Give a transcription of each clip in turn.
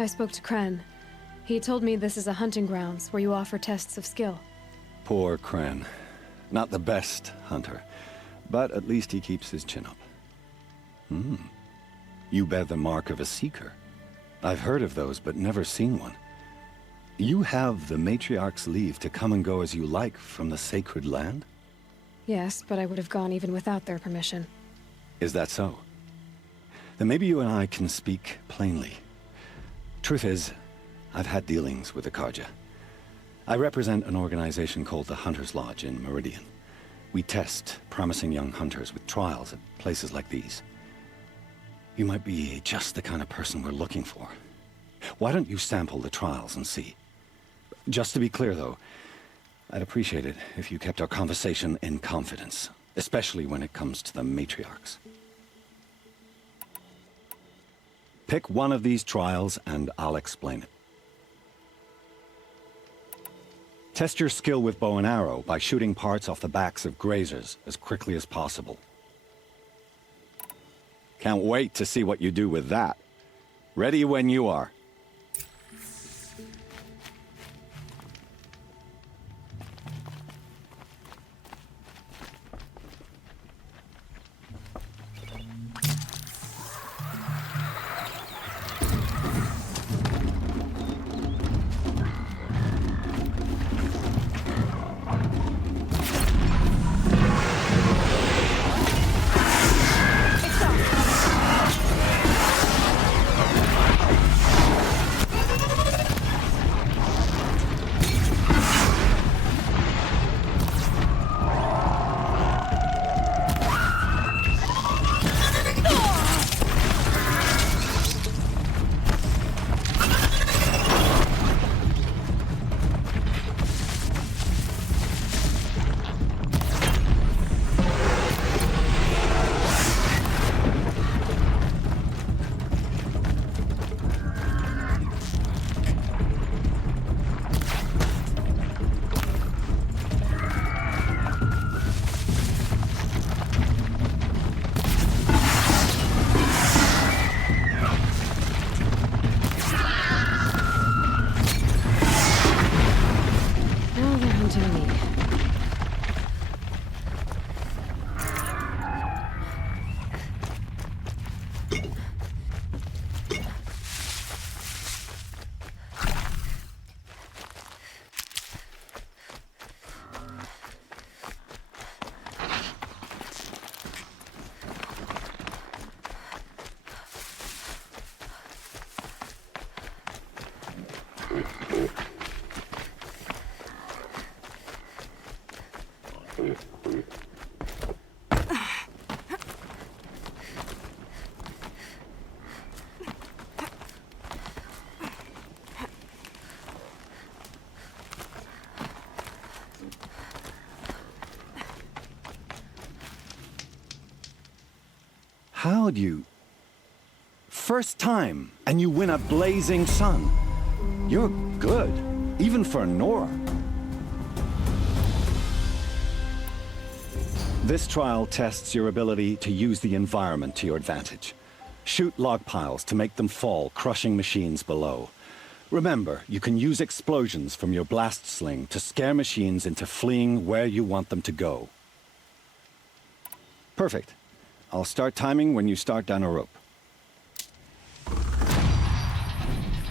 I spoke to Kren. He told me this is a hunting grounds where you offer tests of skill. Poor Kren. Not the best hunter, but at least he keeps his chin up. You bear the mark of a seeker. I've heard of those, but never seen one. You have the Matriarch's leave to come and go as you like from the sacred land? Yes, but I would have gone even without their permission. Is that so? Then maybe you and I can speak plainly. Truth is, I've had dealings with the Karja. I represent an organization called the Hunter's Lodge in Meridian. We test promising young hunters with trials at places like these. You might be just the kind of person we're looking for. Why don't you sample the trials and see? Just to be clear, though, I'd appreciate it if you kept our conversation in confidence, especially when it comes to the matriarchs. Pick one of these trials and I'll explain it. Test your skill with bow and arrow by shooting parts off the backs of grazers as quickly as possible. Can't wait to see what you do with that. Ready when you are. How'd you... First time, and you win a blazing sun. You're good, even for Nora. This trial tests your ability to use the environment to your advantage. Shoot log piles to make them fall, crushing machines below. Remember, you can use explosions from your blast sling to scare machines into fleeing where you want them to go. Perfect. I'll start timing when you start down a rope.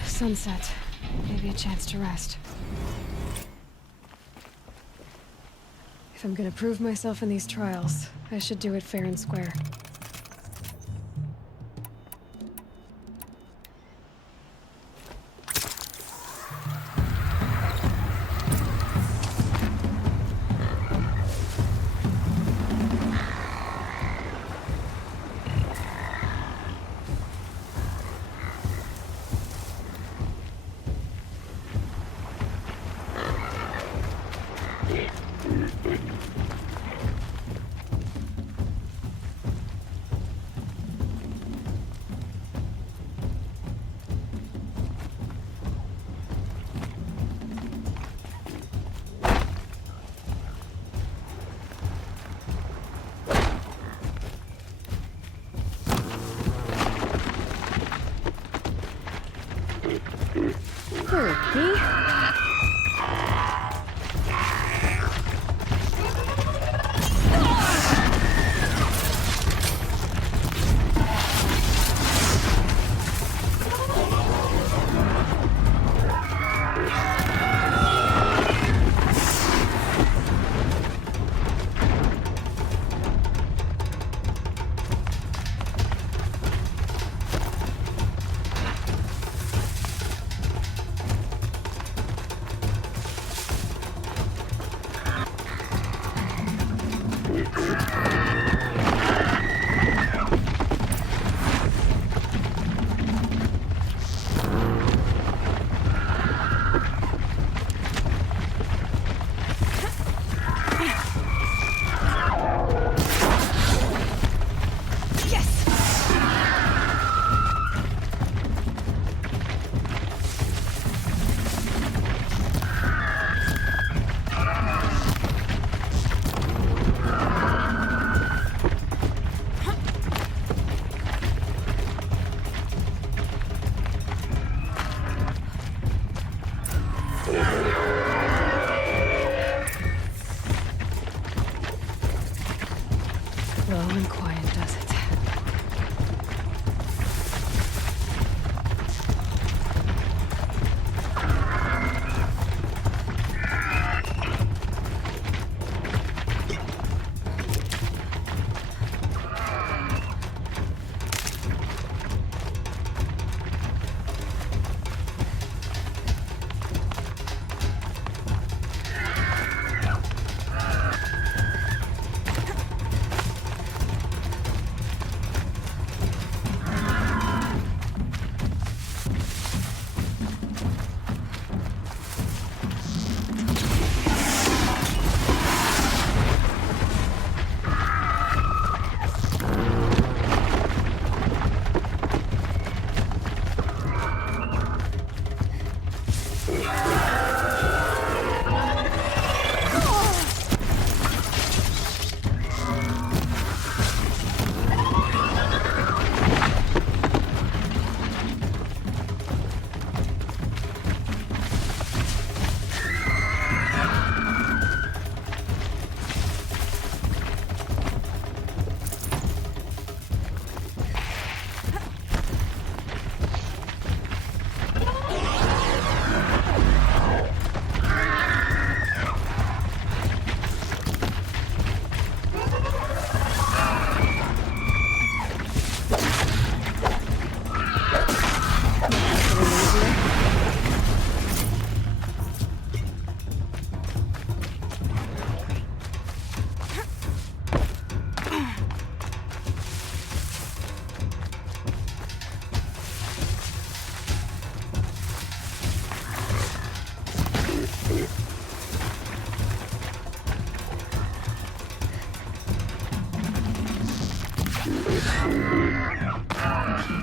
Sunset. Maybe a chance to rest. If I'm gonna prove myself in these trials, I should do it fair and square. Yes! Slow and quiet does it.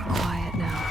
Quiet now.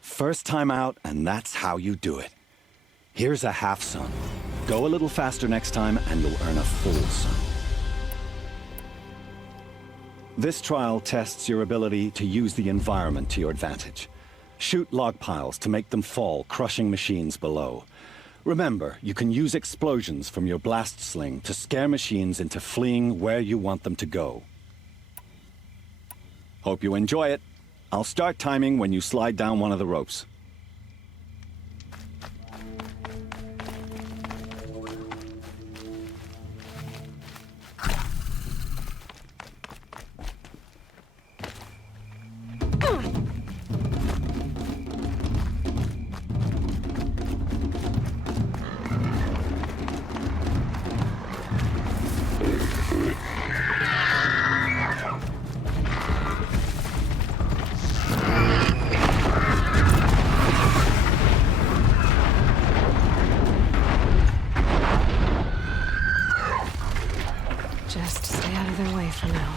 First time out, and that's how you do it. Here's a half sun. Go a little faster next time, and you'll earn a full sun. This trial tests your ability to use the environment to your advantage. Shoot log piles to make them fall, crushing machines below. Remember, you can use explosions from your blast sling to scare machines into fleeing where you want them to go. Hope you enjoy it. I'll start timing when you slide down one of the ropes. for now.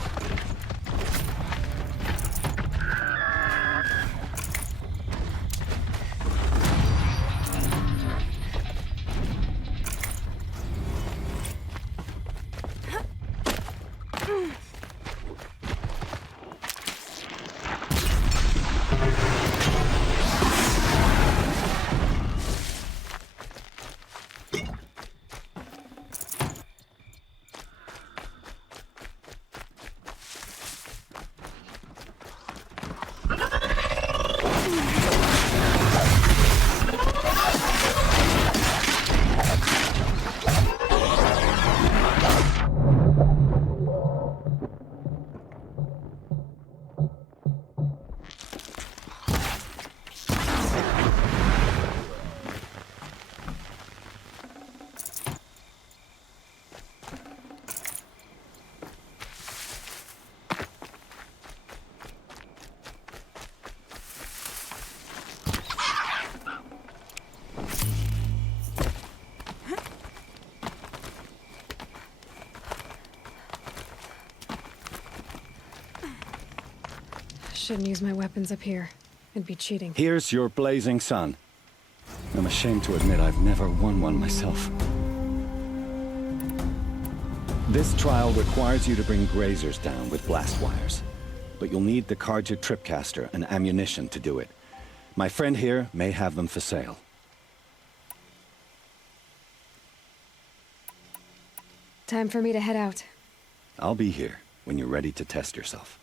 Shouldn't use my weapons up here. It'd be cheating. Here's your blazing sun. I'm ashamed to admit I've never won one myself. This trial requires you to bring grazers down with blast wires. But you'll need the Carja tripcaster and ammunition to do it. My friend here may have them for sale. Time for me to head out. I'll be here when you're ready to test yourself.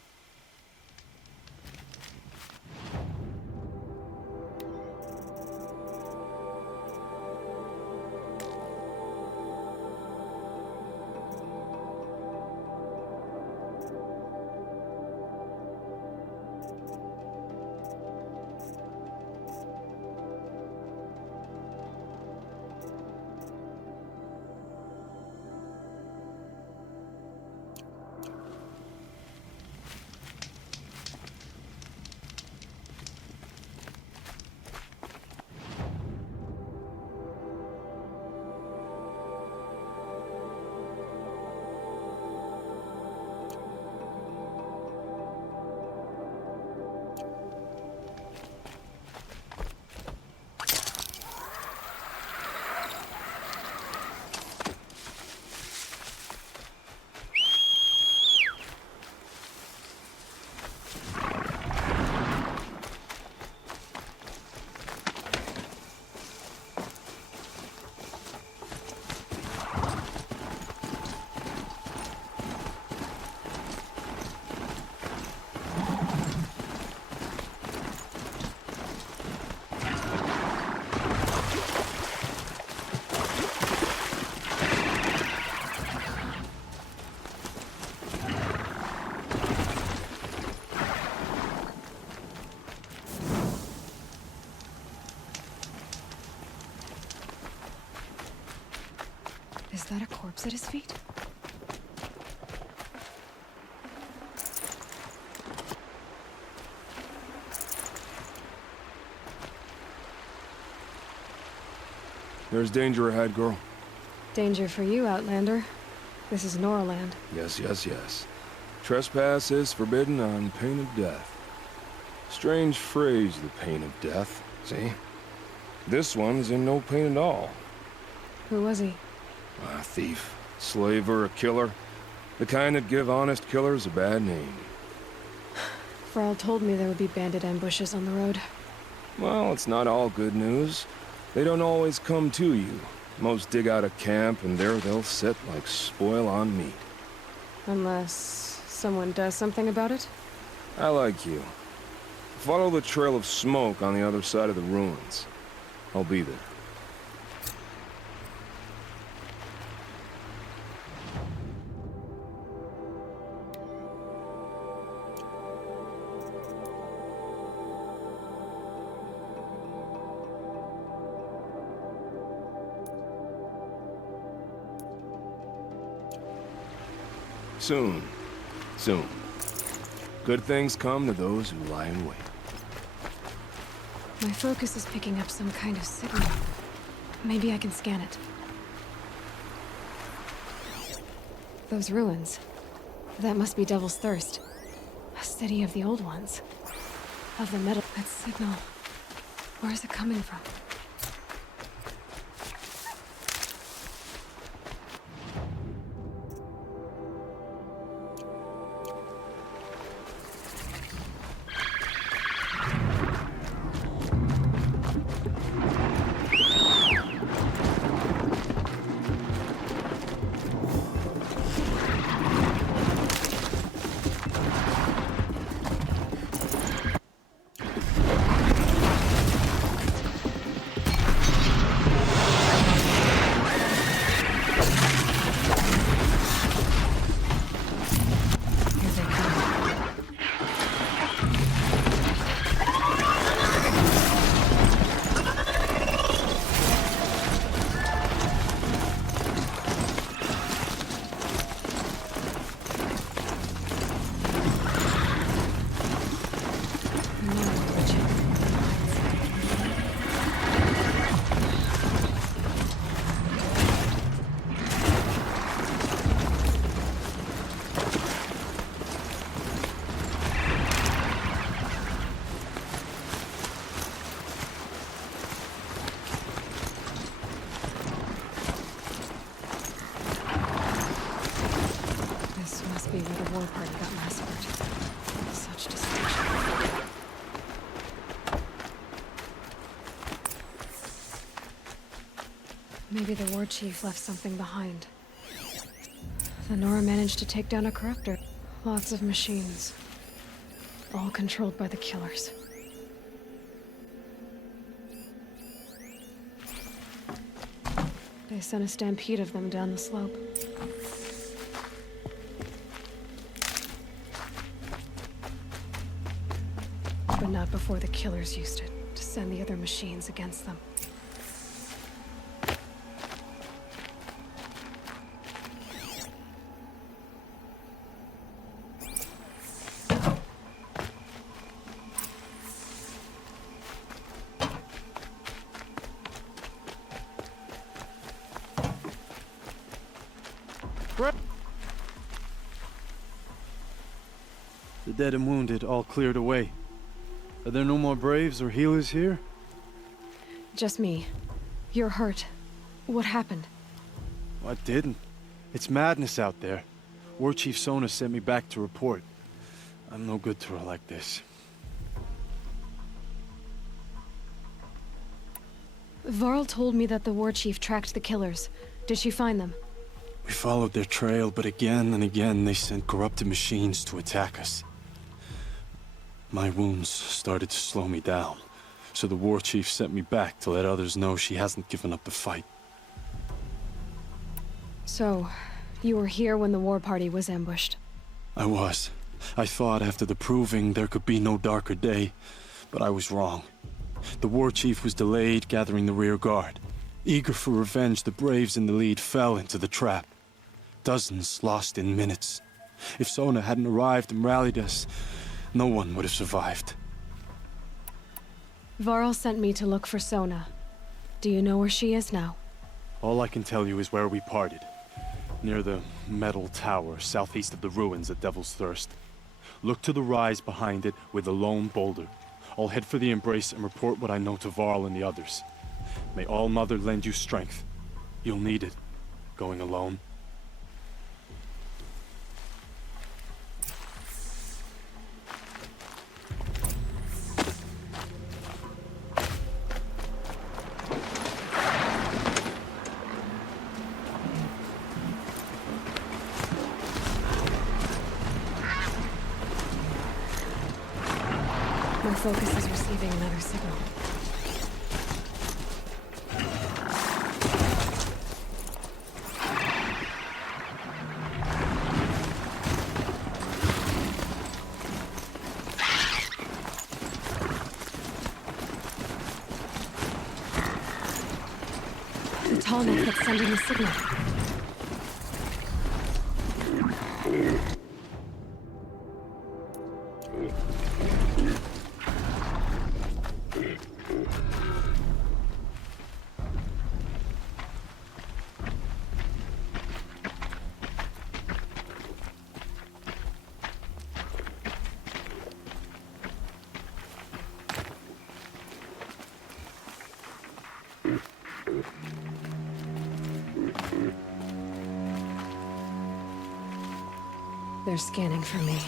Is that a corpse at his feet? There's danger ahead, girl. Danger for you, Outlander. This is Norland. Yes, yes, yes. Trespass is forbidden on pain of death. Strange phrase, the pain of death. See? This one's in no pain at all. Who was he? A thief, slaver, a killer. The kind that give honest killers a bad name. Thrall told me there would be bandit ambushes on the road. Well, it's not all good news. They don't always come to you. Most dig out a camp, and there they'll sit like spoil on meat. Unless someone does something about it? I like you. Follow the trail of smoke on the other side of the ruins. I'll be there. Soon. Soon. Good things come to those who lie in wait. My focus is picking up some kind of signal. Maybe I can scan it. Those ruins. That must be Devil's Thirst. A city of the old ones. Of the metal. That signal. Where is it coming from? Where the war party got massacred. Such destruction. Maybe the war chief left something behind. The Nora managed to take down a corruptor. Lots of machines. All controlled by the killers. They sent a stampede of them down the slope. But not before the killers used it to send the other machines against them. The dead and wounded all cleared away. Are there no more Braves or healers here? Just me. You're hurt. What happened? I didn't. It's madness out there. War Chief Sona sent me back to report. I'm no good to her like this. Varl told me that the war chief tracked the killers. Did she find them? We followed their trail, but again and again they sent corrupted machines to attack us. My wounds started to slow me down, so the war chief sent me back to let others know she hasn't given up the fight. So, you were here when the war party was ambushed? I was. I thought after the proving there could be no darker day, but I was wrong. The war chief was delayed gathering the rear guard. Eager for revenge, the Braves in the lead fell into the trap. Dozens lost in minutes. If Sona hadn't arrived and rallied us, no one would have survived. Varl sent me to look for Sona. Do you know where she is now? All I can tell you is where we parted. Near the metal tower, southeast of the ruins at Devil's Thirst. Look to the rise behind it with a lone boulder. I'll head for the embrace and report what I know to Varl and the others. May All Mother lend you strength. You'll need it, going alone. My focus is receiving another signal. The tall neck that's sending the signal. They're scanning for me.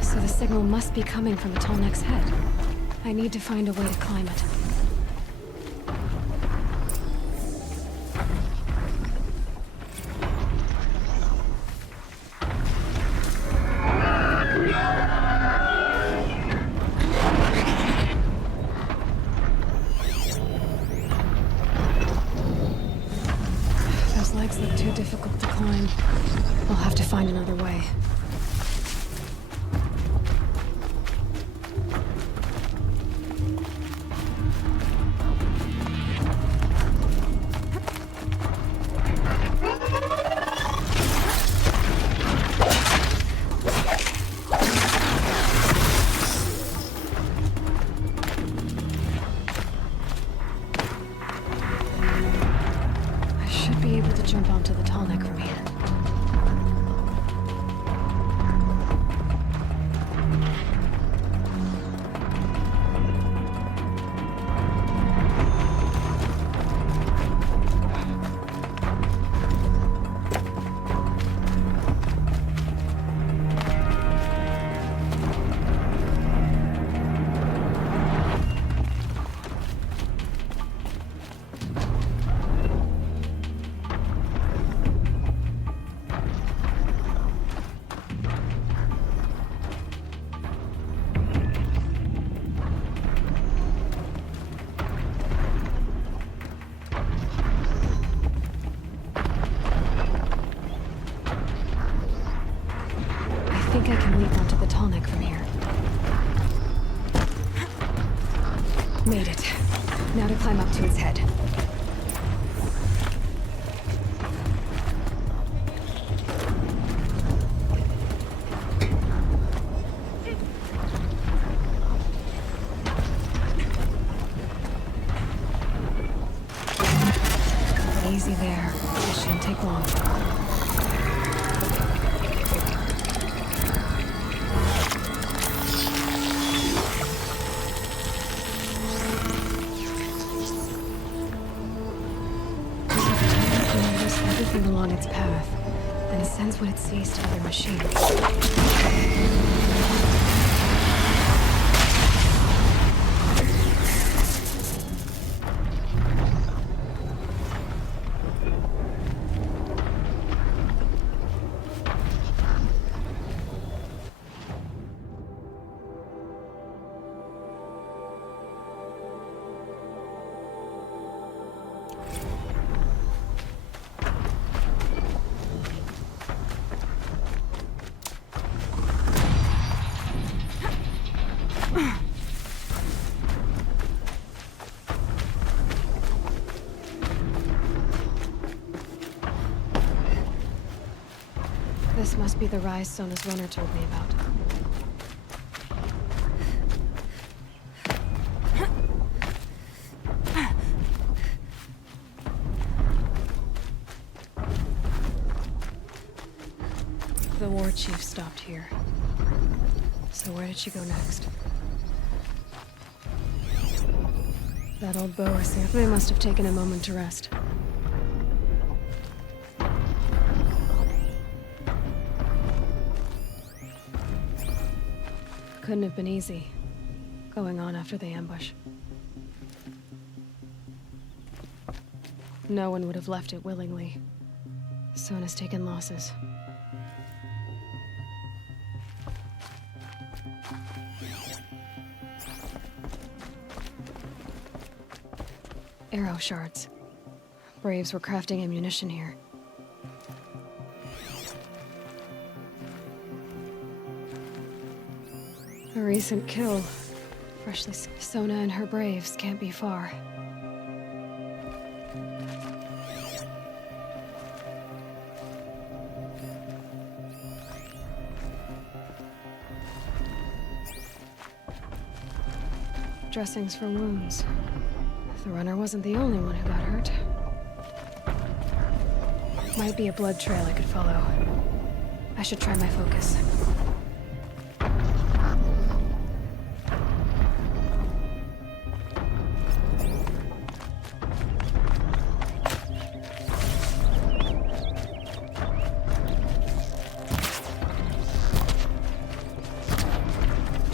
So the signal must be coming from the Tallneck's head. I need to find a way to climb it. Those legs look too difficult to climb. I'll have to find another way. Jump onto the Tallneck from here. I think I can leap onto the Tallneck from here. Made it. Now to climb up to its head. Easy there. This shouldn't take long. Everything along its path, and it sends what it sees to other machines. This must be the rise Sona's runner told me about. The war chief stopped here. So where did she go next? That old bow is there. They must have taken a moment to rest. Couldn't have been easy, going on after the ambush. No one would have left it willingly. Sona's taken losses. Arrow shards. Braves were crafting ammunition here. A recent kill. Freshly... Sona and her Braves can't be far. Dressings for wounds. The runner wasn't the only one who got hurt. Might be a blood trail I could follow. I should try my focus.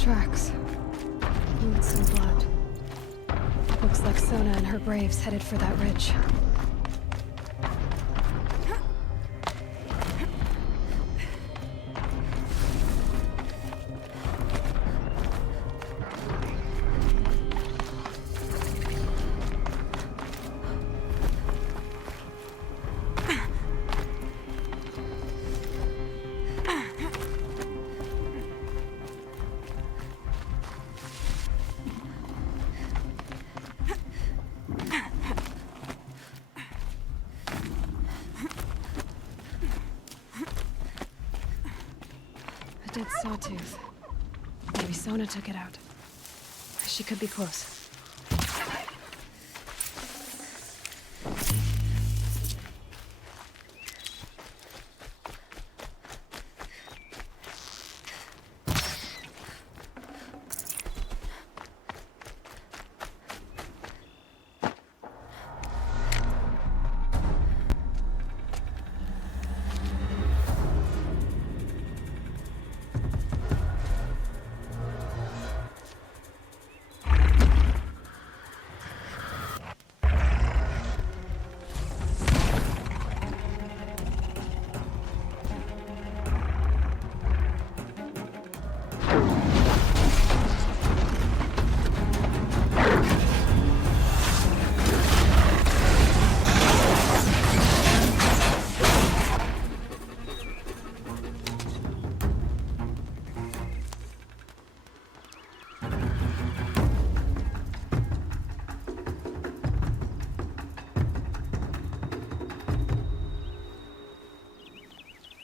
Tracks. And some blood. Looks like Sona and her Braves headed for that ridge. A dead sawtooth. Maybe Sona took it out. She could be close.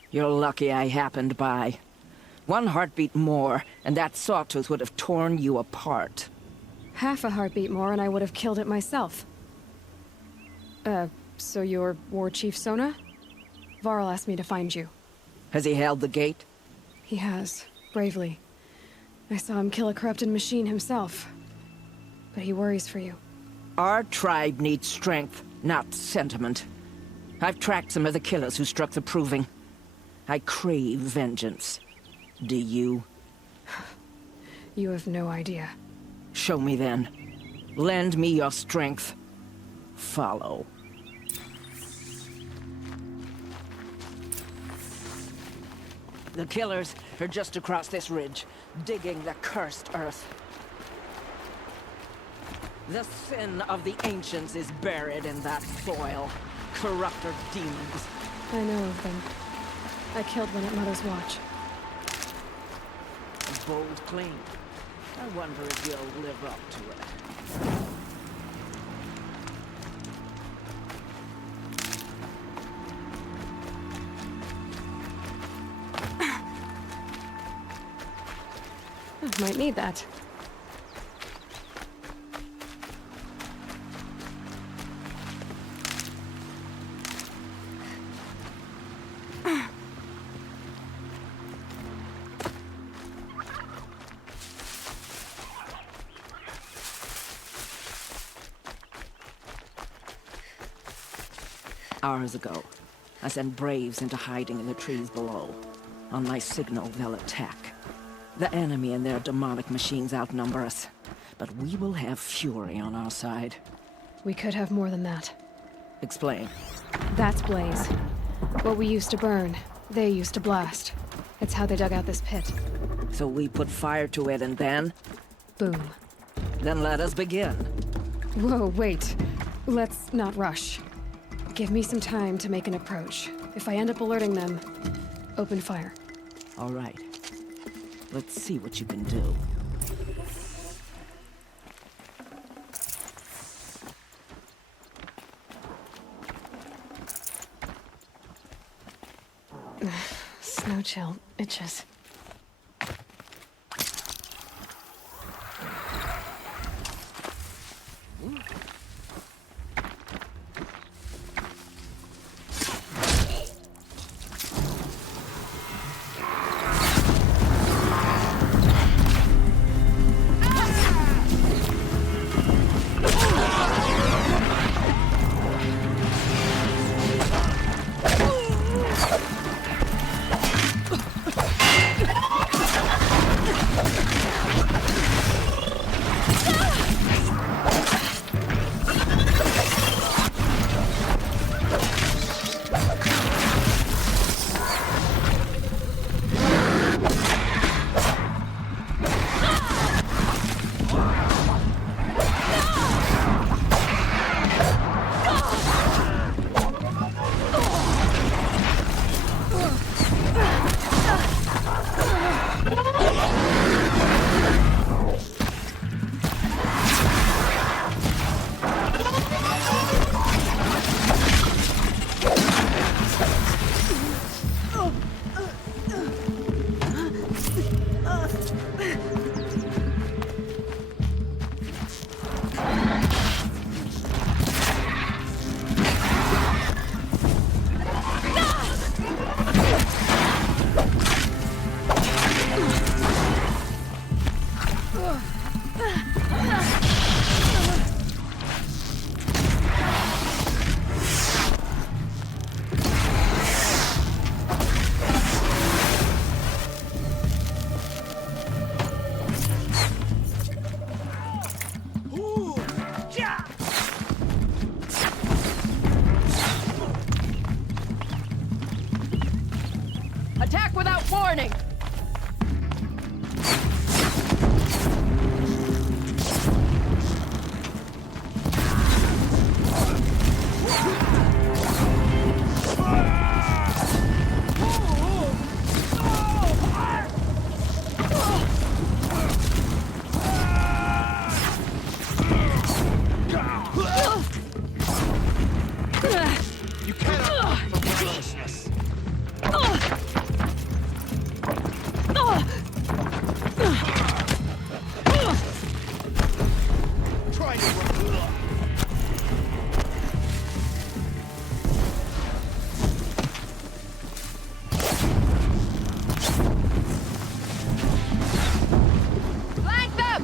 You're lucky I happened by. One heartbeat more, and that sawtooth would have torn you apart. Half a heartbeat more and I would have killed it myself. So you're War Chief Sona? Varl asked me to find you. Has he held the gate? He has, bravely. I saw him kill a corrupted machine himself. But he worries for you. Our tribe needs strength, not sentiment. I've tracked some of the killers who struck the Proving. I crave vengeance. Do you? You have no idea. Show me then. Lend me your strength. Follow. The killers are just across this ridge, digging the cursed earth. The sin of the ancients is buried in that soil. Corrupter demons. I know of them. I killed one at Mother's Watch. A bold claim. I wonder if you'll live up to it. I might need that. Hours ago, I sent Braves into hiding in the trees below. On my signal, they'll attack. The enemy and their demonic machines outnumber us, but we will have fury on our side. We could have more than that. Explain. That's Blaze. What we used to burn, they used to blast. It's how they dug out this pit. So we put fire to it and then? Boom. Then let us begin. Whoa, wait. Let's not rush. Give me some time to make an approach. If I end up alerting them, open fire. All right. Let's see what you can do. Snow chill itches. Attack without warning! You cannot from foolishness. Try to run. Flank them!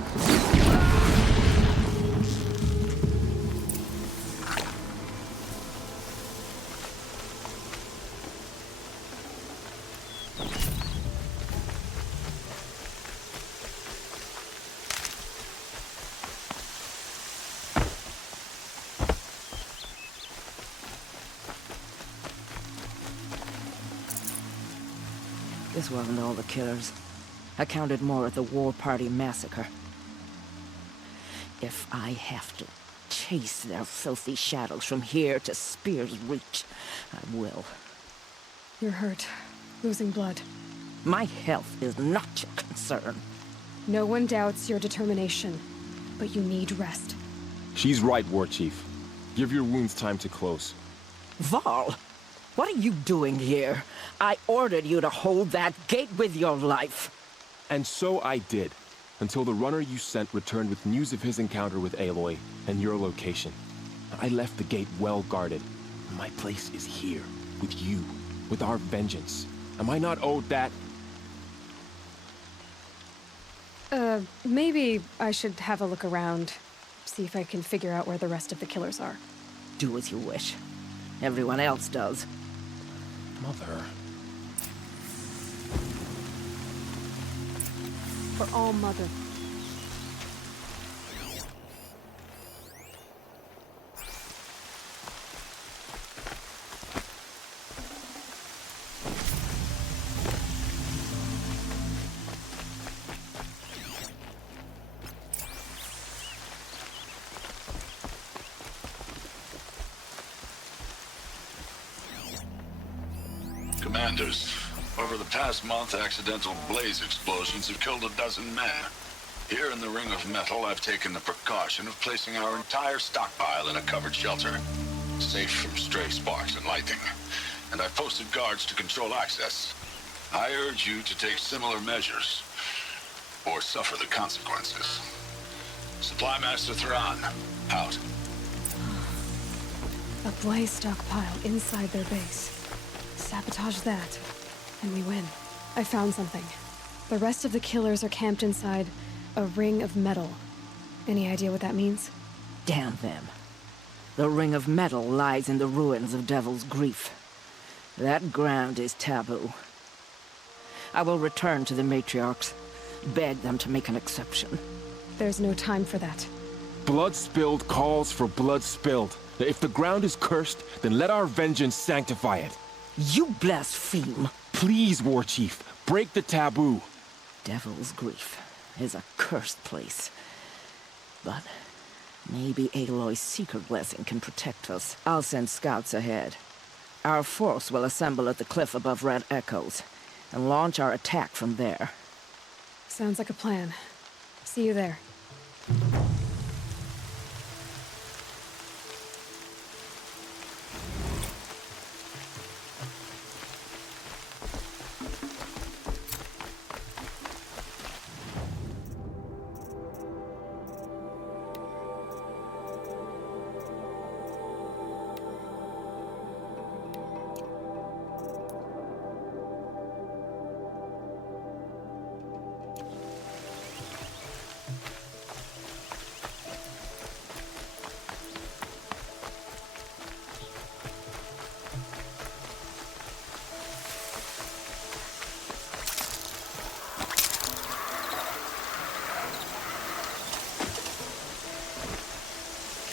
This wasn't all the killers. I counted more at the War Party massacre. If I have to chase their filthy shadows from here to Spear's Reach, I will. You're hurt. Losing blood. My health is not your concern. No one doubts your determination, but you need rest. She's right, War Chief. Give your wounds time to close. Val, what are you doing here? I ordered you to hold that gate with your life. And so I did, until the runner you sent returned with news of his encounter with Aloy and your location. I left the gate well guarded. My place is here, with you, with our vengeance. Am I not owed that? Maybe I should have a look around. See if I can figure out where the rest of the killers are. Do as you wish. Everyone else does. Mother... For all Mother. Commanders. Over the past month, accidental blaze explosions have killed 12 men. Here in the Ring of Metal, I've taken the precaution of placing our entire stockpile in a covered shelter, safe from stray sparks and lightning. And I've posted guards to control access. I urge you to take similar measures, or suffer the consequences. Supply Master Thrawn, out. A blaze stockpile inside their base. Sabotage that, and we win. I found something. The rest of the killers are camped inside a ring of metal. Any idea what that means? Damn them. The Ring of Metal lies in the ruins of Devil's Grief. That ground is taboo. I will return to the matriarchs, beg them to make an exception. There's no time for that. Blood spilled calls for blood spilled. If the ground is cursed, then let our vengeance sanctify it. You blaspheme! Please, War Chief, break the taboo. Devil's Grief is a cursed place. But maybe Aloy's secret blessing can protect us. I'll send scouts ahead. Our force will assemble at the cliff above Red Echoes, and launch our attack from there. Sounds like a plan. See you there.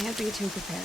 Can't be too prepared.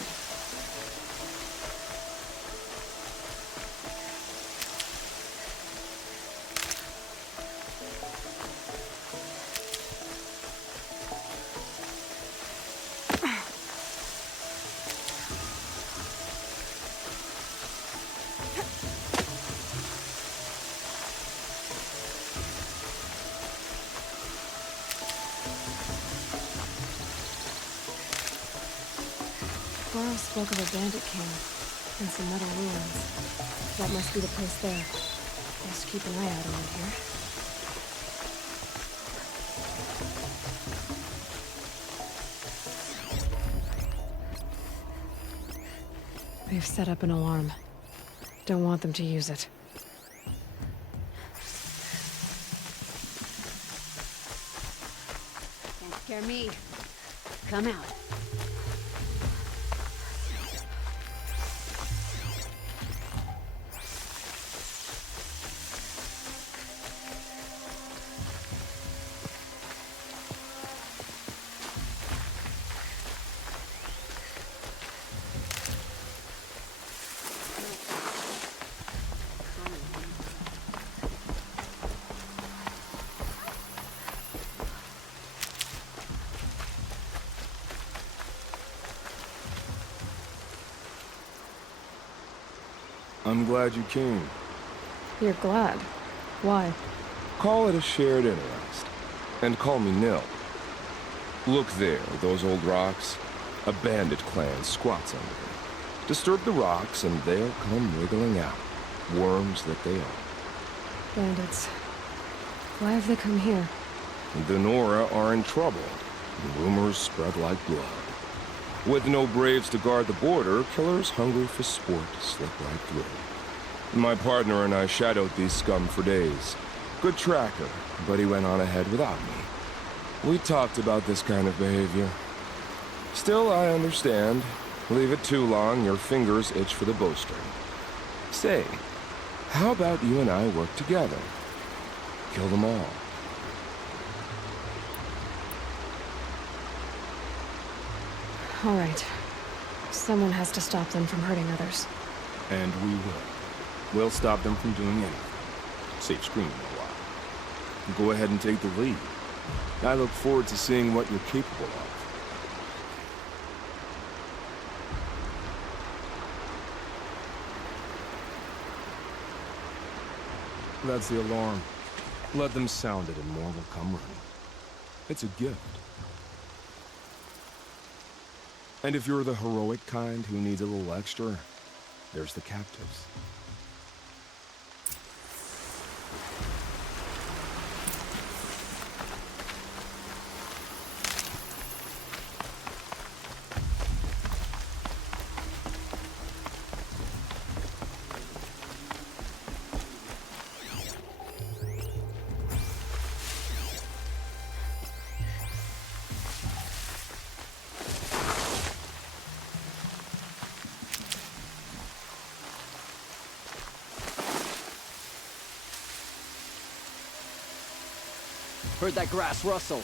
Goro spoke of a bandit camp and some metal ruins. That must be the place there. Best keep an eye out around here. They've set up an alarm. Don't want them to use it. Can't scare me. Come out. I'm glad you came. You're glad. Why? Call it a shared interest. And call me Nil. Look there, those old rocks. A bandit clan squats under them. Disturb the rocks and they'll come wriggling out. Worms that they are. Bandits. Why have they come here? The Nora are in trouble. Rumors spread like blood. With no braves to guard the border, killers hungry for sport slip right through. My partner and I shadowed these scum for days. Good tracker, but he went on ahead without me. We talked about this kind of behavior. Still, I understand. Leave it too long, your fingers itch for the bowstring. Say, how about you and I work together? Kill them all. All right. Someone has to stop them from hurting others. And we will. We'll stop them from doing anything. Save screaming a while. Go ahead and take the lead. I look forward to seeing what you're capable of. That's the alarm. Let them sound it and more will come running. It's a gift. And if you're the heroic kind who needs a little extra, there's the captives. Heard that grass rustle.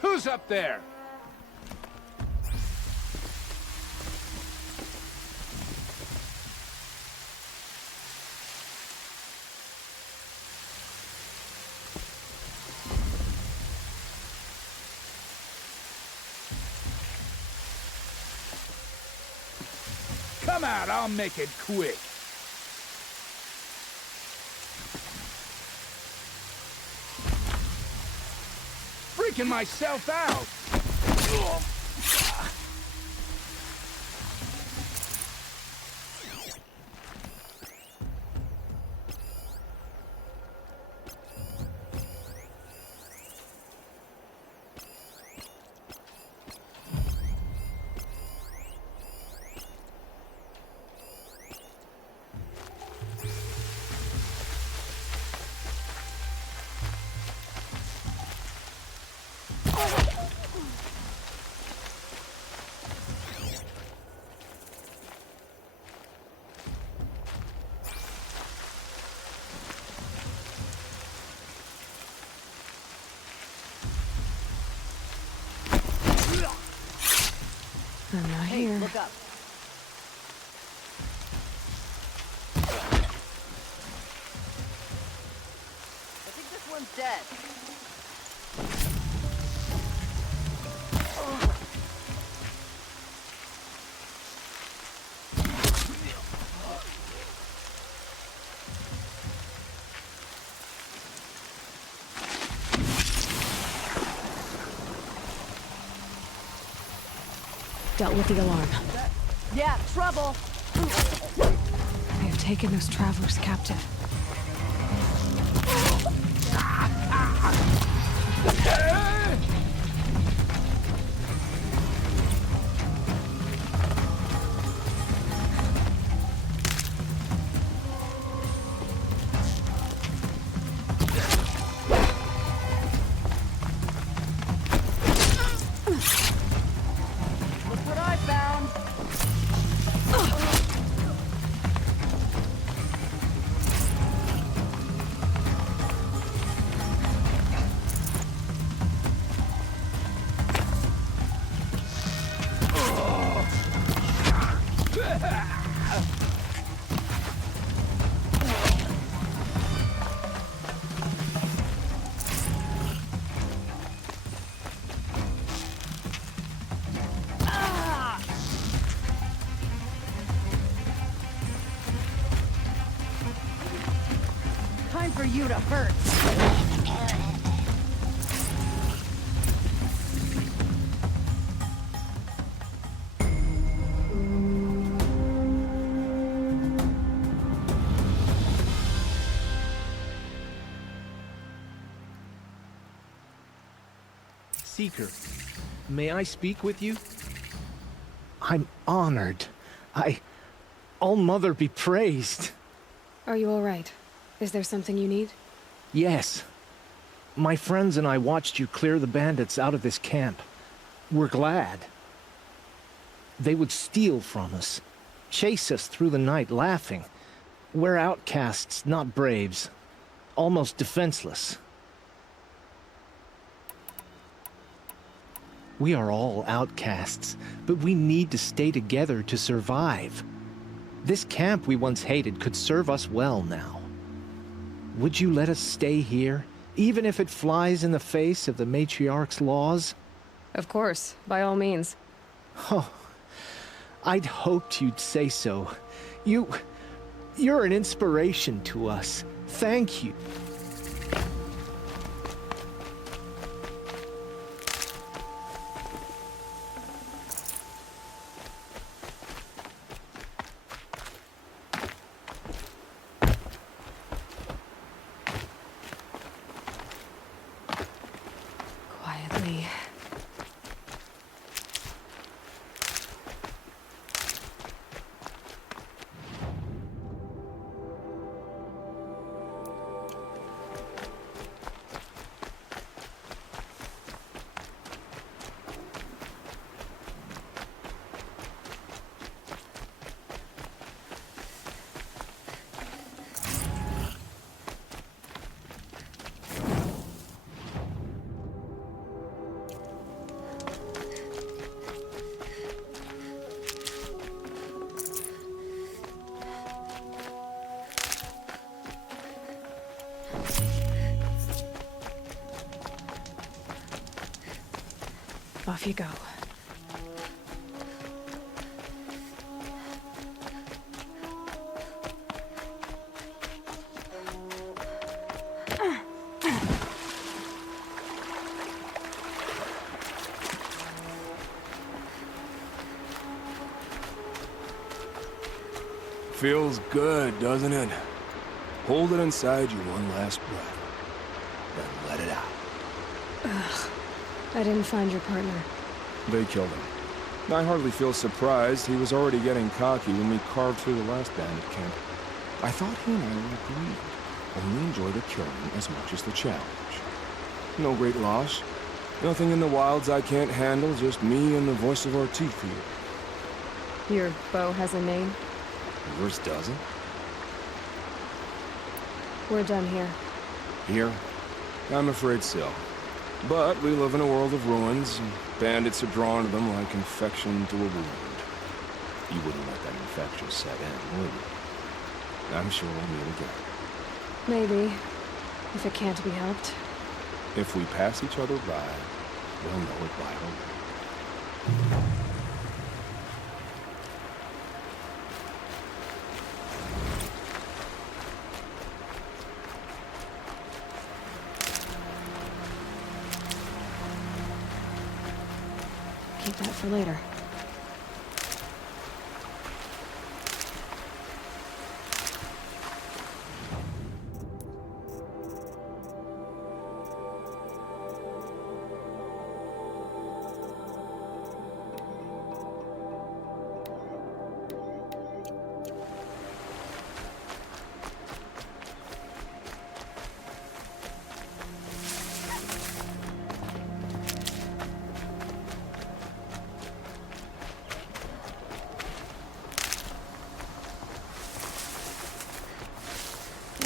Who's up there? Come out, I'll make it quick. Freaking myself out! I'm not here. Look up. I think this one's dead. Dealt with the alarm. Yeah, trouble. I have taken those travelers captive. Look what I found. Time for you to hurt. Seeker, may I speak with you? I'm honored. All-Mother be praised. Are you all right? Is there something you need? Yes. My friends and I watched you clear the bandits out of this camp. We're glad. They would steal from us, chase us through the night laughing. We're outcasts, not braves. Almost defenseless. We are all outcasts, but we need to stay together to survive. This camp we once hated could serve us well now. Would you let us stay here, even if it flies in the face of the matriarch's laws? Of course, by all means. Oh, I'd hoped you'd say so. You're an inspiration to us. Thank you. Quietly. Off you go. Feels good, doesn't it? Hold it inside you one last breath. Then let it out. Ugh. I didn't find your partner. They killed him. I hardly feel surprised. He was already getting cocky when we carved through the last bandit camp. I thought he and I were agreed. Only enjoy the killing as much as the challenge. No great loss. Nothing in the wilds I can't handle, just me and the voice of our teeth here. Your bow has a name? Yours doesn't? We're done here. Here? I'm afraid so. But we live in a world of ruins, and bandits are drawn to them like infection to a wound. You wouldn't let that infection set in, would you? I'm sure we'll meet again. Maybe. If it can't be helped. If we pass each other by, we'll know it by our name. Keep that for later.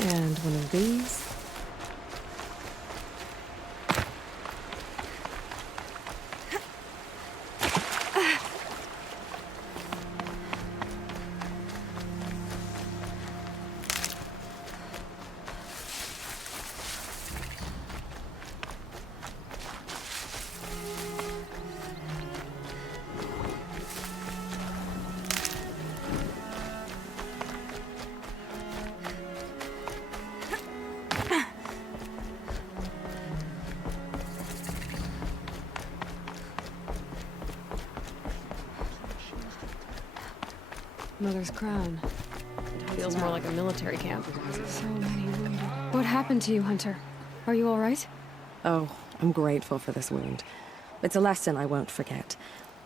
And one of these. Mother's crown. It feels more like a military camp. So many wounded. What happened to you, Hunter? Are you all right? Oh, I'm grateful for this wound. It's a lesson I won't forget.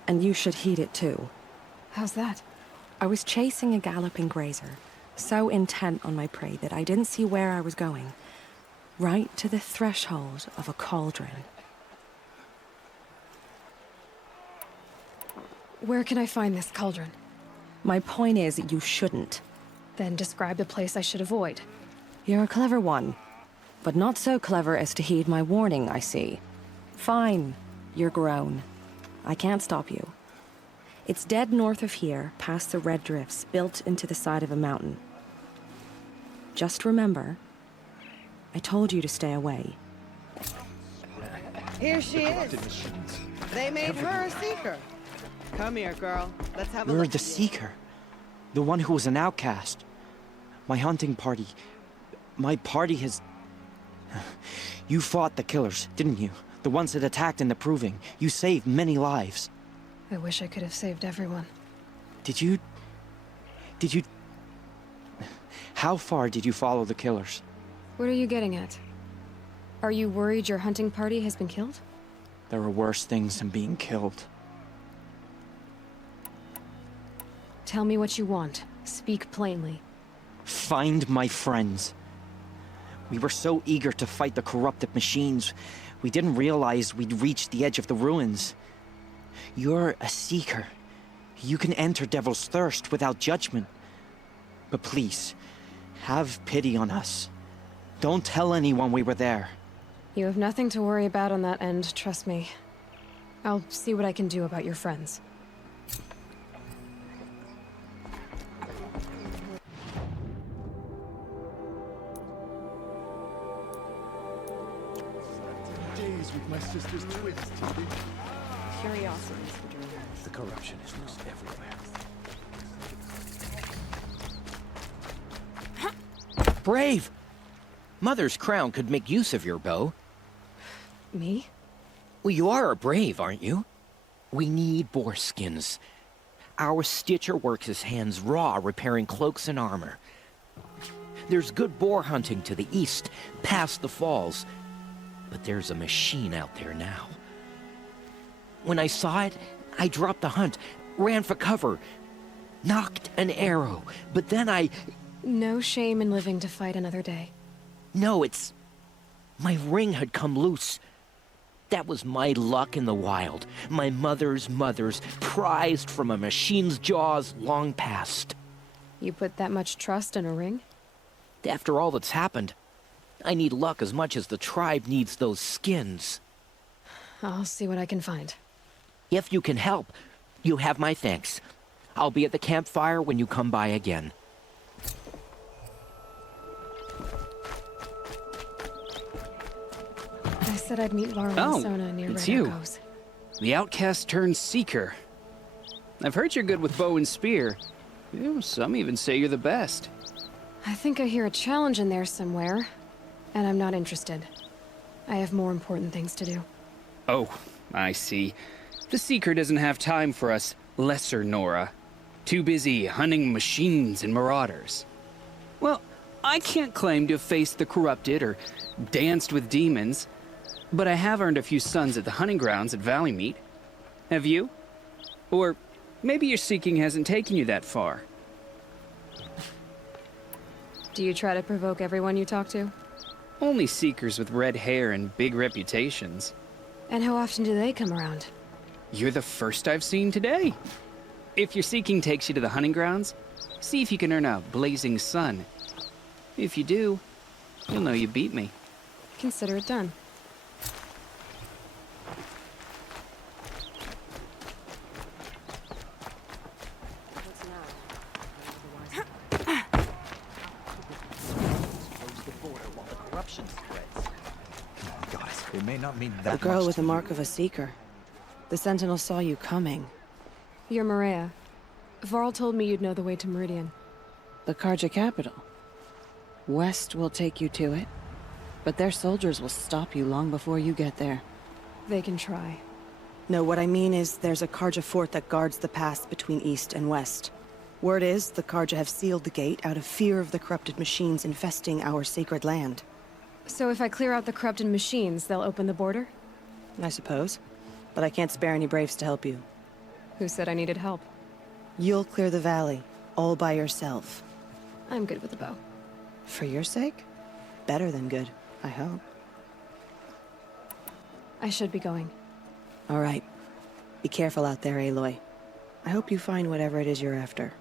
And you should heed it too. How's that? I was chasing a galloping grazer, so intent on my prey that I didn't see where I was going. right to the threshold of a cauldron. Where can I find this cauldron? My point is, you shouldn't. Then describe the place I should avoid. You're a clever one, but not so clever as to heed my warning, I see. Fine, you're grown. I can't stop you. It's dead north of here, past the red drifts, built into the side of a mountain. Just remember, I told you to stay away. Here she is. They made her a seeker. Come here, girl. Let's have a You're look. the Seeker. The one who was an outcast. My hunting party. My party has... You fought the killers, didn't you? The ones that attacked in the Proving. You saved many lives. I wish I could have saved everyone. Did you... How far did you follow the killers? What are you getting at? Are you worried your hunting party has been killed? There are worse things than being killed. Tell me what you want. Speak plainly. Find my friends. We were so eager to fight the corrupted machines, we didn't realize we'd reached the edge of the ruins. You're a seeker. You can enter Devil's Thirst without judgment. But please, have pity on us. Don't tell anyone we were there. You have nothing to worry about on that end, trust me. I'll see what I can do about your friends. Days with my sister's twins, TV. Curiosities for dreamers. The corruption is loose everywhere. Brave! Mother's crown could make use of your bow. Me? Well, you are a brave, aren't you? We need boar skins. Our Stitcher works his hands raw repairing cloaks and armor. There's good boar hunting to the east, past the falls. But there's a machine out there now. When I saw it, I dropped the hunt, ran for cover, knocked an arrow, but then I... No shame in living to fight another day. No, it's... My ring had come loose. That was my luck in the wild. My mother's prized from a machine's jaws long past. You put that much trust in a ring? After all that's happened, I need luck as much as the tribe needs those skins. I'll see what I can find. If you can help, you have my thanks. I'll be at the campfire when you come by again. I said I'd meet Laura and Sona near it's Red you. Echoes. The outcast turned seeker. I've heard you're good with bow and spear. Some even say you're the best. I think I hear a challenge in there somewhere, and I'm not interested. I have more important things to do. Oh, I see. The Seeker doesn't have time for us lesser Nora. Too busy hunting machines and marauders. Well, I can't claim to have faced the corrupted or danced with demons, but I have earned a few suns at the hunting grounds at Valleymeet. Have you? Or maybe your seeking hasn't taken you that far. Do you try to provoke everyone you talk to? Only seekers with red hair and big reputations. And how often do they come around? You're the first I've seen today. If your seeking takes you to the hunting grounds, see if you can earn a blazing sun. If you do, you'll know you beat me. Consider it done. It may not mean The that girl much with to the you. mark of a seeker. The Sentinel saw you coming. You're Maria. Varl told me you'd know the way to Meridian. The Karja capital. West will take you to it, but their soldiers will stop you long before you get there. They can try. No, what I mean is there's a Karja fort that guards the pass between east and west. Word is the Karja have sealed the gate out of fear of the corrupted machines infesting our sacred land. So if I clear out the corrupted machines, they'll open the border? I suppose. But I can't spare any braves to help you. Who said I needed help? You'll clear the valley, all by yourself. I'm good with the bow. For your sake? Better than good. I hope. I should be going. All right. Be careful out there, Aloy. I hope you find whatever it is you're after.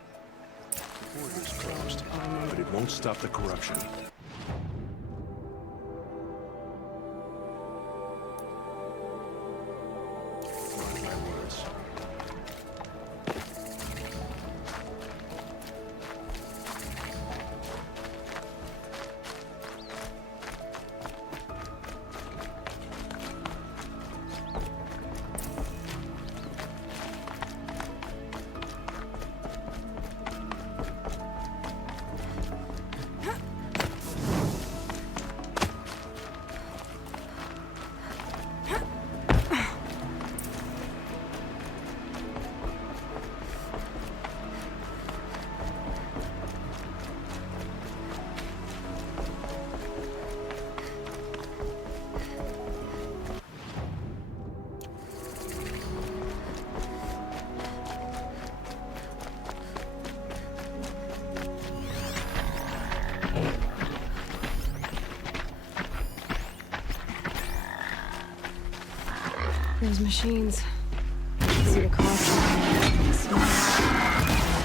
The border's closed, but it won't stop the corruption. Mark my words. Those machines. See the cost.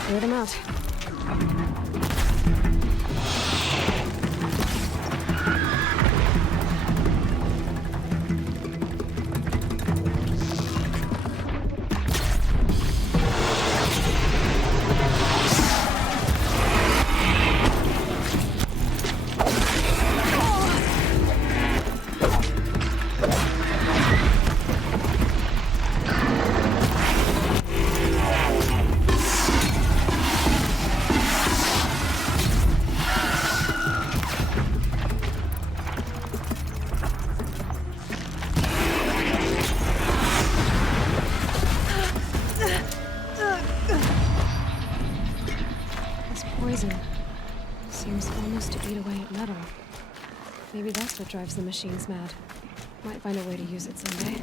Clear them out. Poison seems almost to eat away at metal. Maybe that's what drives the machines mad. Might find a way to use it someday.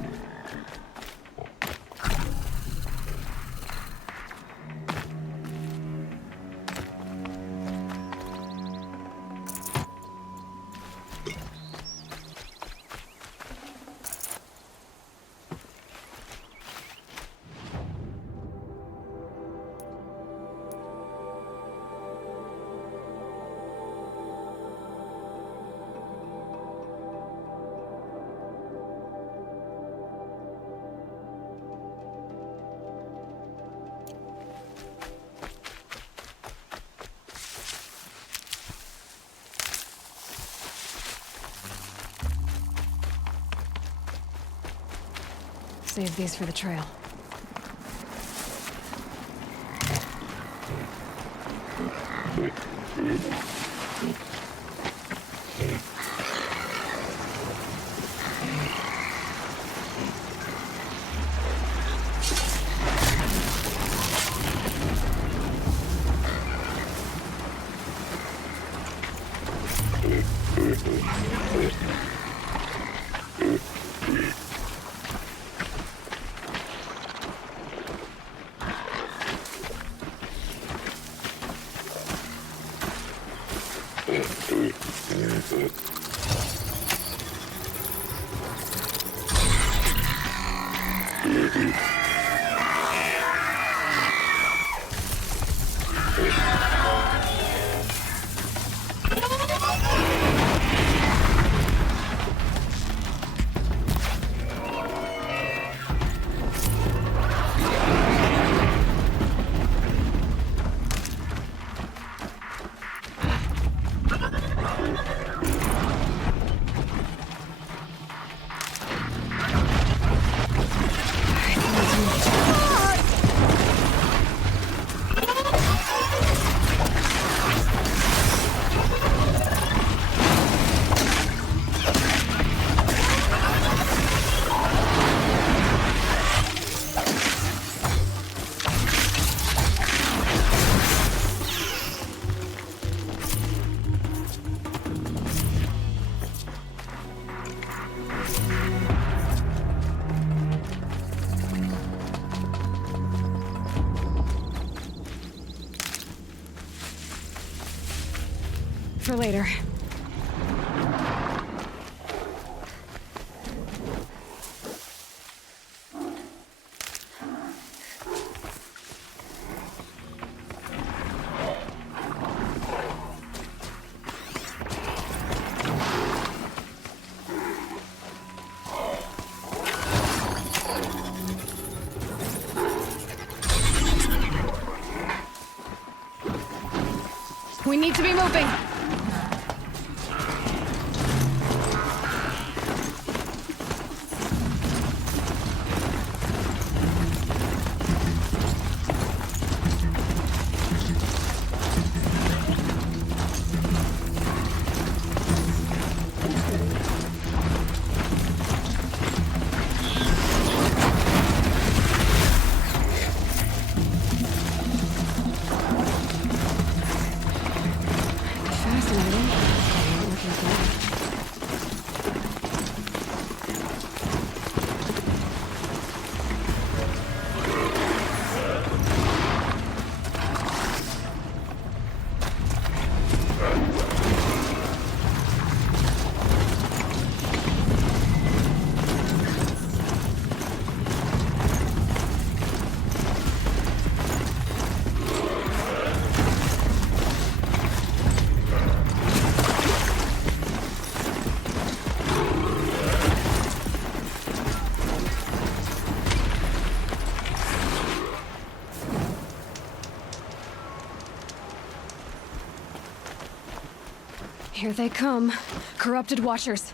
Save these for the trail. For later. We need to be moving! Here they come. Corrupted Watchers.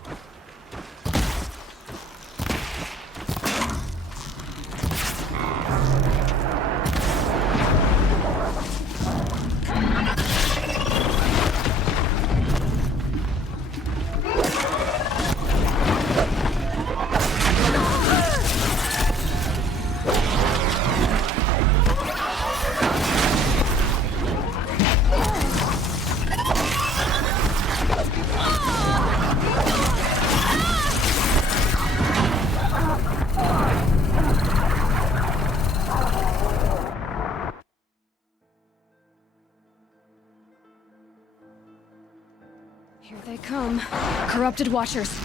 Here they come. Corrupted Watchers.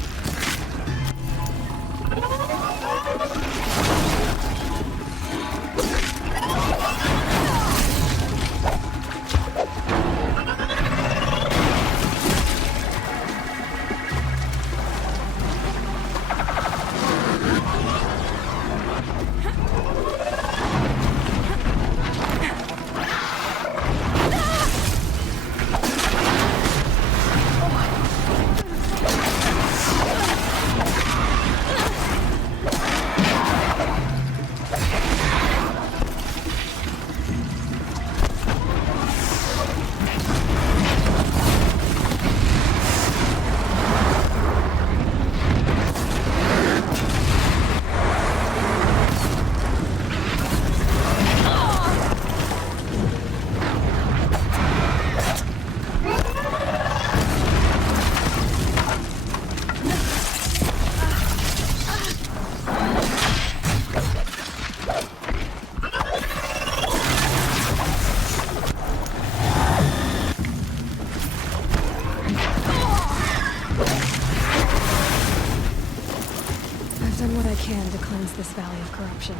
To cleanse this valley of corruption.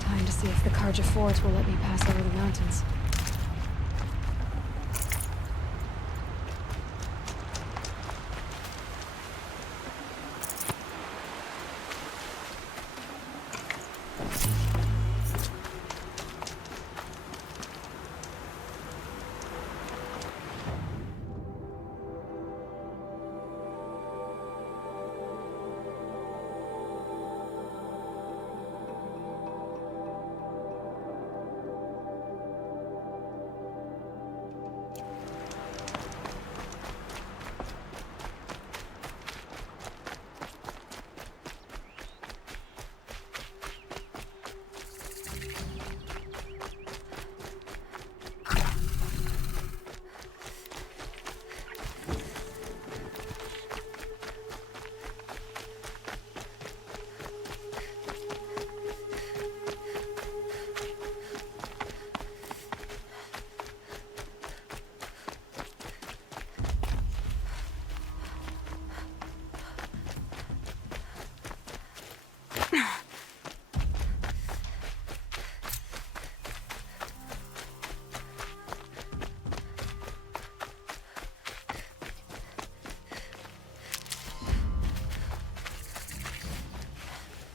Time to see if the Carja Fort will let me pass over the mountains.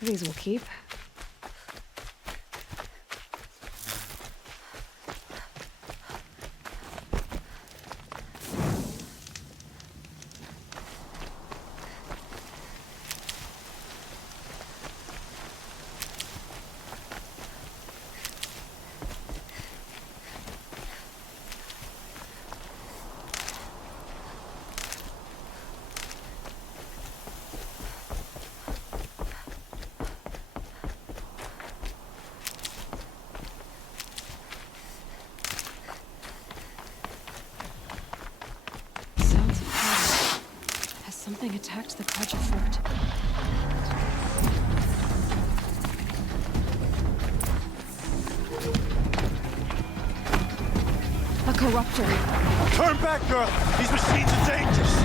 These will keep. Something attacked the Karja fort. A corruptor. Turn back, girl! These machines are dangerous!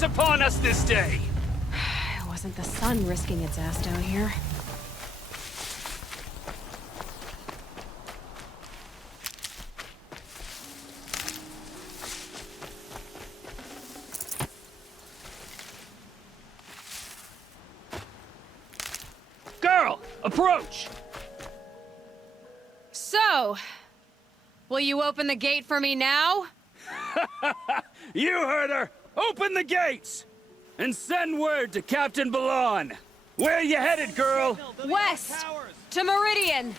Upon us this day! It wasn't the sun risking its ass down here. Girl, approach! So, will you open the gate for me now? You heard her! Open the gates! And send word to Captain Balon! Where you headed, girl? West! To Meridian!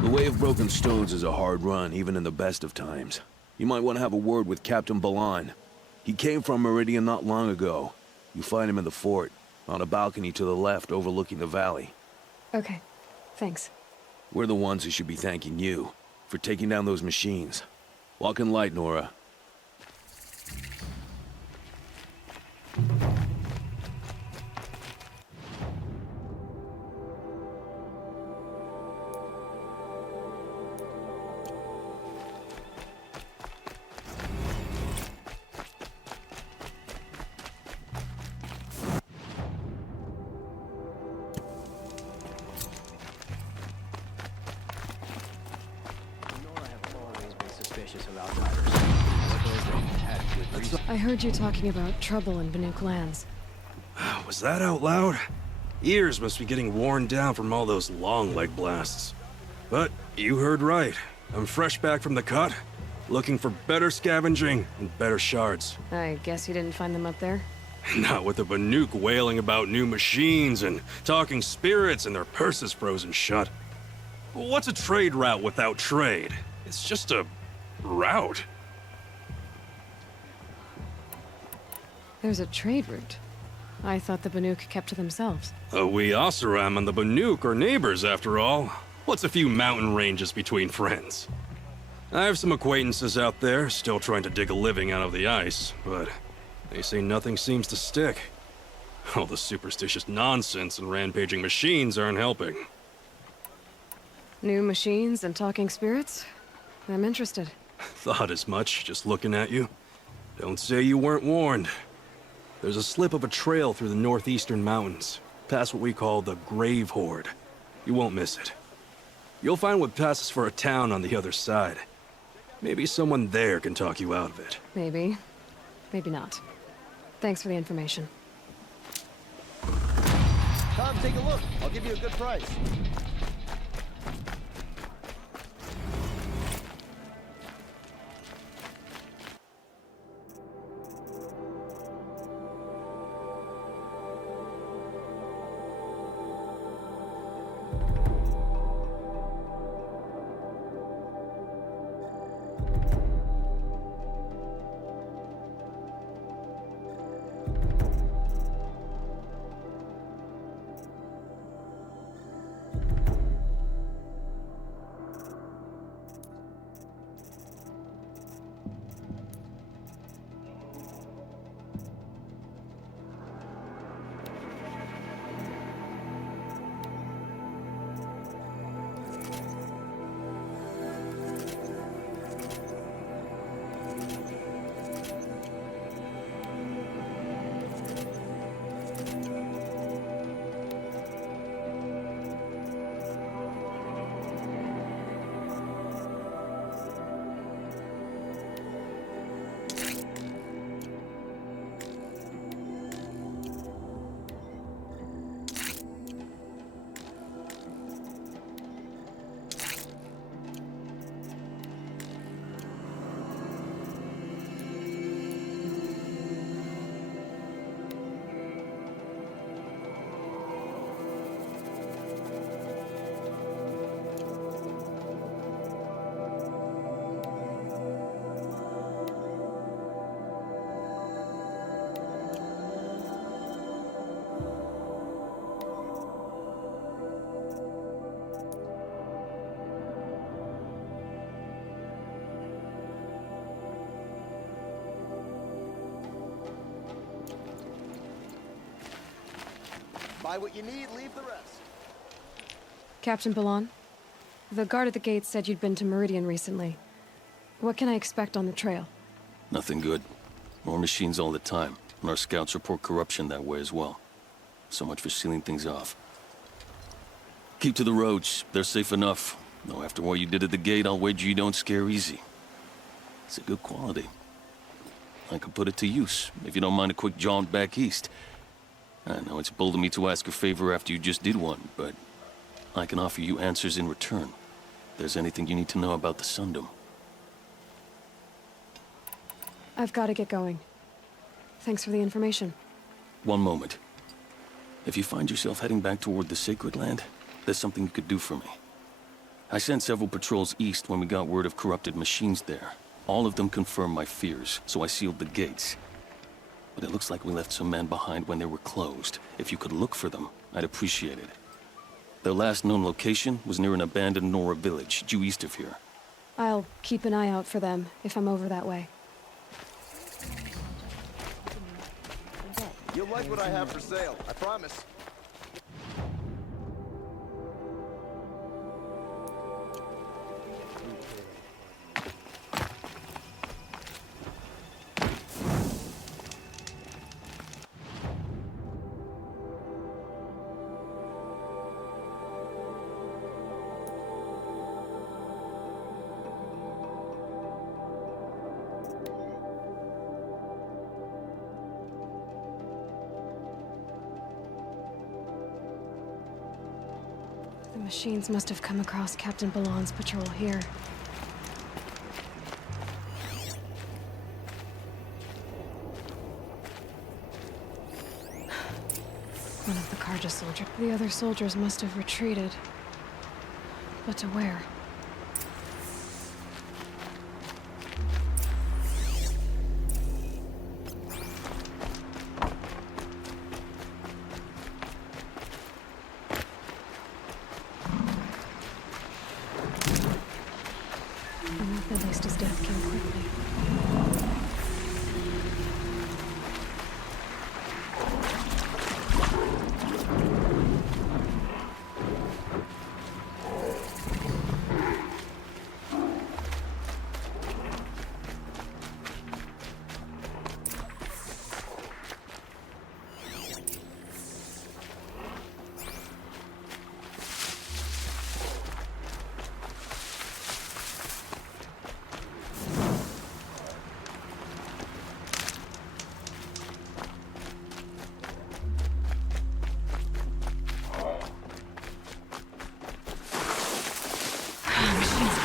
The way of broken stones is a hard run, even in the best of times. You might want to have a word with Captain Balon. He came from Meridian not long ago. You find him in the fort, on a balcony to the left overlooking the valley. Okay, thanks. We're the ones who should be thanking you for taking down those machines. Walk in light, Nora. I heard you talking about trouble in Banuk lands. Was that out loud? Ears must be getting worn down from all those long leg blasts. But you heard right. I'm fresh back from the cut, looking for better scavenging and better shards. I guess you didn't find them up there? Not with the Banuk wailing about new machines and talking spirits and their purses frozen shut. What's a trade route without trade? It's just a route. There's a trade route. I thought the Banuk kept to themselves. We Oseram and the Banuk are neighbors, after all. What's a few mountain ranges between friends? I have some acquaintances out there, still trying to dig a living out of the ice, but they say nothing seems to stick. All the superstitious nonsense and rampaging machines aren't helping. New machines and talking spirits? I'm interested. Thought as much, just looking at you. Don't say you weren't warned. There's a slip of a trail through the northeastern mountains, past what we call the Grave Horde. You won't miss it. You'll find what passes for a town on the other side. Maybe someone there can talk you out of it. Maybe. Maybe not. Thanks for the information. Come, take a look. I'll give you a good price. Buy what you need, leave the rest. Captain Balan, the guard at the gate said you'd been to Meridian recently. What can I expect on the trail? Nothing good. More machines all the time, and our scouts report corruption that way as well. So much for sealing things off. Keep to the roads. They're safe enough. Though after what you did at the gate, I'll wager you don't scare easy. It's a good quality. I could put it to use, if you don't mind a quick jaunt back east. I know it's bold of me to ask a favor after you just did one, but I can offer you answers in return. If there's anything you need to know about the Sundom. I've got to get going. Thanks for the information. One moment. If you find yourself heading back toward the Sacred Land, there's something you could do for me. I sent several patrols east when we got word of corrupted machines there. All of them confirmed my fears, so I sealed the gates. But it looks like we left some men behind when they were closed. If you could look for them, I'd appreciate it. Their last known location was near an abandoned Nora village, due east of here. I'll keep an eye out for them if I'm over that way. You'll like what I have for sale, I promise. The machines must have come across Captain Balan's patrol here. One of the Karja soldiers. The other soldiers must have retreated. But to where? At least his death came quickly.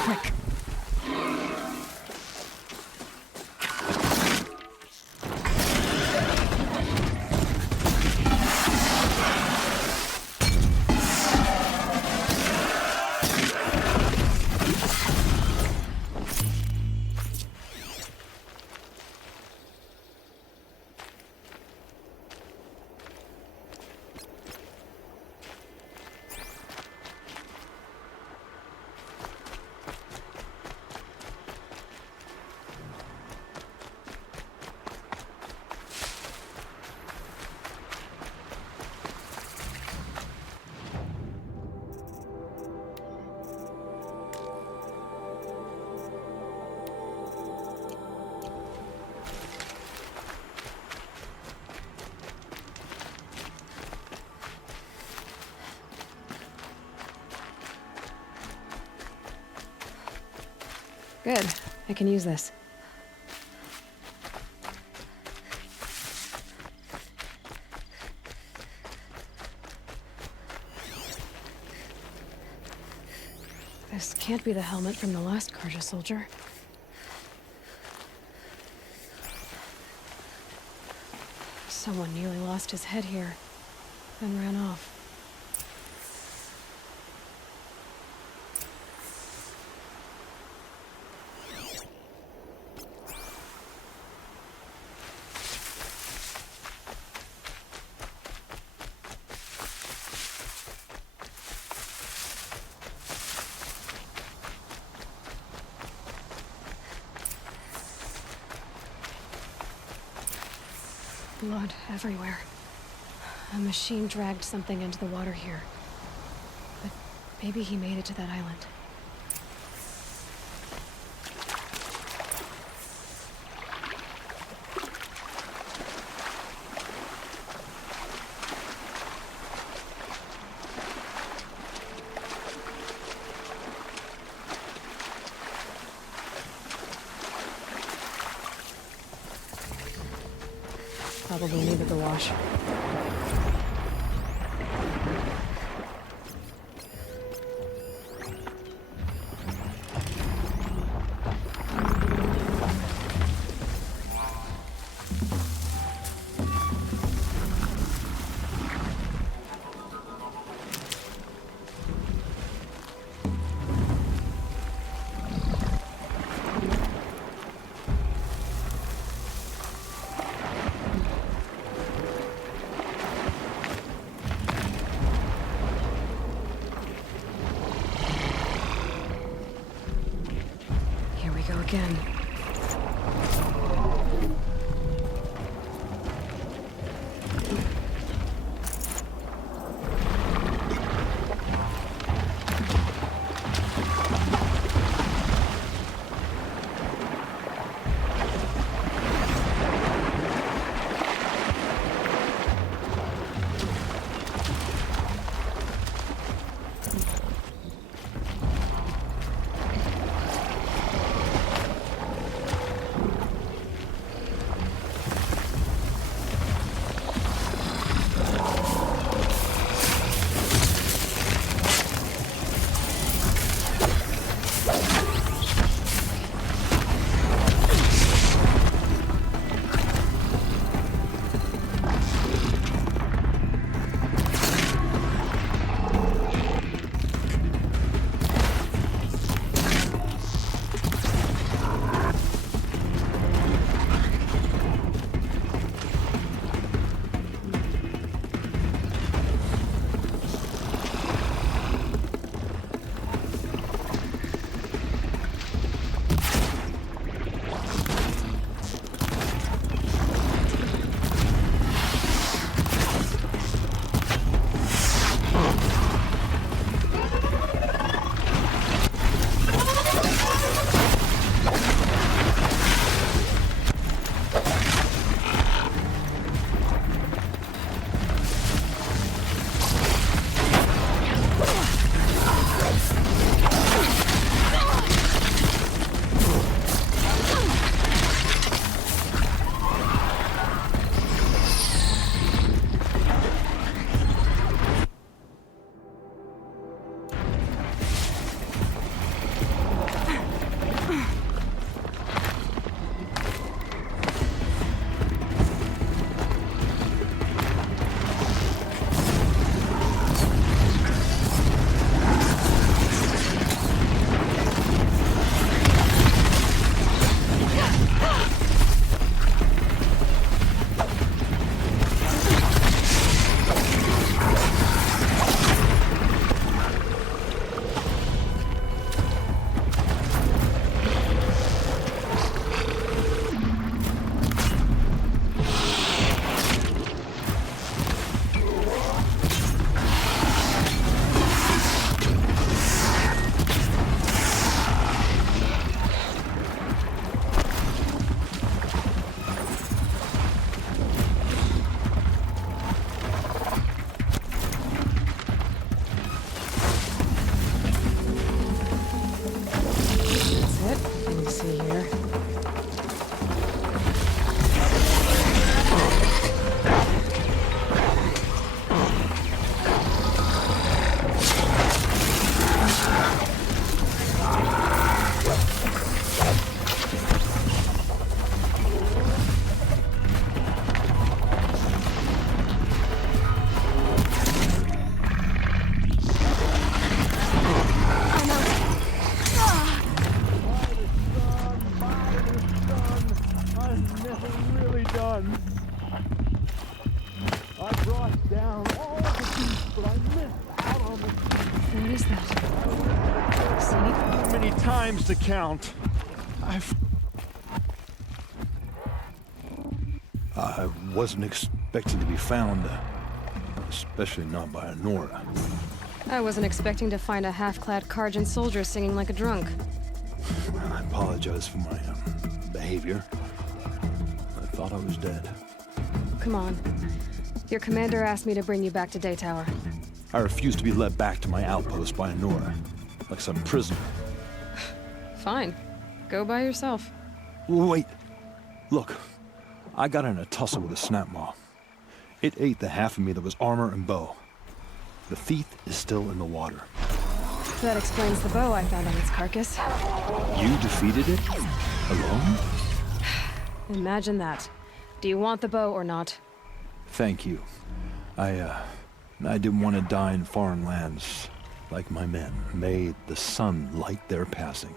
Quick. Good. I can use this. This can't be the helmet from the last Karja soldier. Someone nearly lost his head here, then ran off. Blood everywhere. A machine dragged something into the water here. But maybe he made it to that island. Probably needed the wash. Again. Times to count. I wasn't expecting to be found. especially not by Nora. I wasn't expecting to find a half-clad Karjan soldier singing like a drunk. I apologize for my behavior. I thought I was dead. Come on. Your commander asked me to bring you back to Daytower. I refuse to be led back to my outpost by Nora, like some prisoner. Fine. Go by yourself. Wait. Look, I got in a tussle with a snapmaw. It ate the half of me that was armor and bow. The thief is still in the water. That explains the bow I found on its carcass. You defeated it? Alone? Imagine that. Do you want the bow or not? Thank you. I didn't want to die in foreign lands like my men. May the sun light their passing.